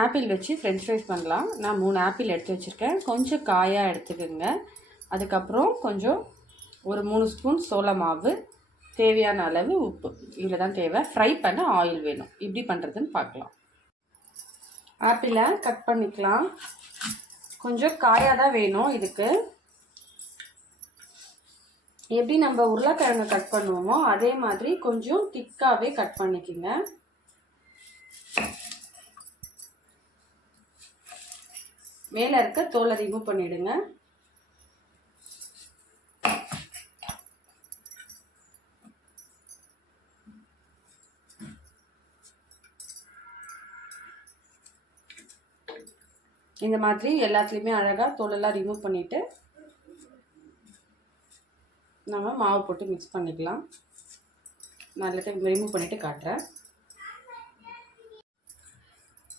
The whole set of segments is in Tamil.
ஆப்பிள் வச்சு ஃப்ரெஞ்ச் ஃப்ரைஸ் பண்ணலாம். நான் 3 ஆப்பிள் எடுத்து வச்சுருக்கேன். கொஞ்சம் காயாக எடுத்துக்கோங்க. அதுக்கப்புறம் கொஞ்சம் ஒரு 3 ஸ்பூன் சோள மாவு, தேவையான அளவு உப்பு, இவ்வளோ தான் தேவை. ஃப்ரை பண்ண ஆயில் வேணும். எப்படி பண்ணுறதுன்னு பார்க்கலாம். ஆப்பிளை கட் பண்ணிக்கலாம். கொஞ்சம் காயாக தான் வேணும் இதுக்கு. எப்படி நம்ம உருளைக்கிழங்கு கட் பண்ணுவோமோ அதே மாதிரி கொஞ்சம் திக்காகவே கட் பண்ணிக்கோங்க. மேலே இருக்க தோலை ரிமூவ் பண்ணிவிடுங்க. இந்த மாதிரி எல்லாத்துலேயுமே அழகாக தோலெல்லாம் ரிமூவ் பண்ணிவிட்டு நம்ம மாவு போட்டு மிக்ஸ் பண்ணிக்கலாம். நான் எல்லாத்தையும் ரிமூவ் பண்ணிவிட்டு காட்டுறேன்.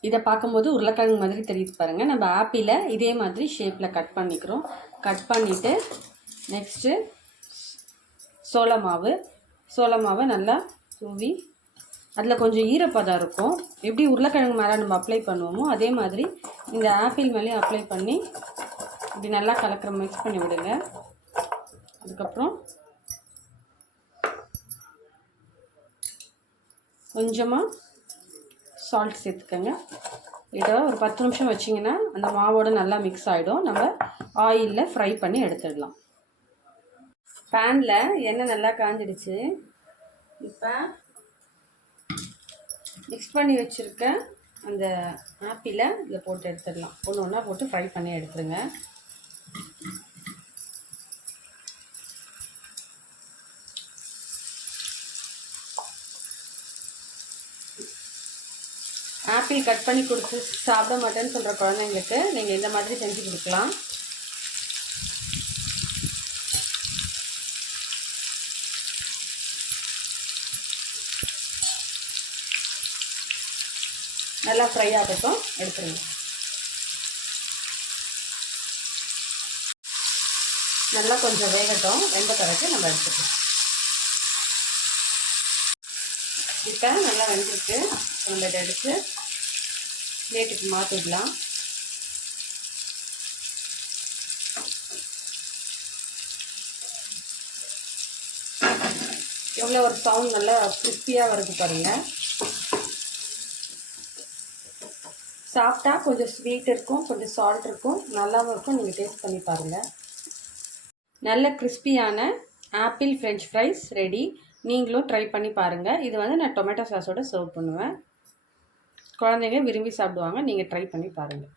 இதை பார்க்கும்போது உருளைக்கிழங்கு மாதிரி தெரியுது பாருங்கள். நம்ம ஆப்பிளை இதே மாதிரி ஷேப்பில் கட் பண்ணிக்கிறோம். கட் பண்ணிவிட்டு நெக்ஸ்ட்டு சோள மாவை நல்லா தூவி, அதில் கொஞ்சம் ஈரப்பதம் இருக்கும். எப்படி உருளைக்கிழங்கு மேலே நம்ம அப்ளை பண்ணுவோமோ அதே மாதிரி இந்த ஆப்பிள் மேலேயும் அப்ளை பண்ணி இப்படி நல்லா மிக்ஸ் பண்ணி விடுங்க. அதுக்கப்புறம் கொஞ்சமாக சால்ட் சேர்த்துக்கங்க. இதை ஒரு 10 நிமிஷம் வச்சிங்கன்னா அந்த மாவோடு நல்லா மிக்ஸ் ஆகிடும். நம்ம ஆயிலில் ஃப்ரை பண்ணி எடுத்துடலாம். பேனில் எண்ணெய் நல்லா காஞ்சிடுச்சு. இப்போ மிக்ஸ் பண்ணி வச்சுருக்க அந்த ஆப்பிளை இதில் போட்டு எடுத்துடலாம். ஒன்று ஒன்றா போட்டு ஃப்ரை பண்ணி எடுத்துருங்க. ஆப்பிள் கட் பண்ணி கொடுத்து சாப்பிட மாட்டேன்னு சொல்கிற குழந்தைங்களுக்கு நீங்கள் இந்த மாதிரி செஞ்சு கொடுக்கலாம். நல்லா ஃப்ரை ஆகட்டும், எடுத்துருங்க. நல்லா கொஞ்சம் வேகட்டும், வெந்த பிறகு நம்ம எடுத்துக்கலாம். இப்போ நல்லா வெந்திருக்கு. நம்ம இதை எடுத்து பிளேட்டுக்கு மாற்றிடலாம். எவ்வளோ ஒரு சவுண்ட் நல்லா கிறிஸ்பியாக வருது பாருங்கள். சாப்பிட்டா கொஞ்சம் ஸ்வீட் இருக்கும், கொஞ்சம் சால்ட் இருக்கும், நல்லாவும் இருக்கும். நீங்கள் டேஸ்ட் பண்ணி பாருங்கள். நல்ல கிறிஸ்பியான ஆப்பிள் ஃப்ரெஞ்ச் ஃப்ரைஸ் ரெடி. நீங்களும் ட்ரை பண்ணி பாருங்கள். இது நான் டொமேட்டோ சாஸோடு சர்வ் பண்ணுவேன். குழந்தைங்க விரும்பி சாப்பிடுவாங்க. நீங்கள் ட்ரை பண்ணி பாருங்கள்.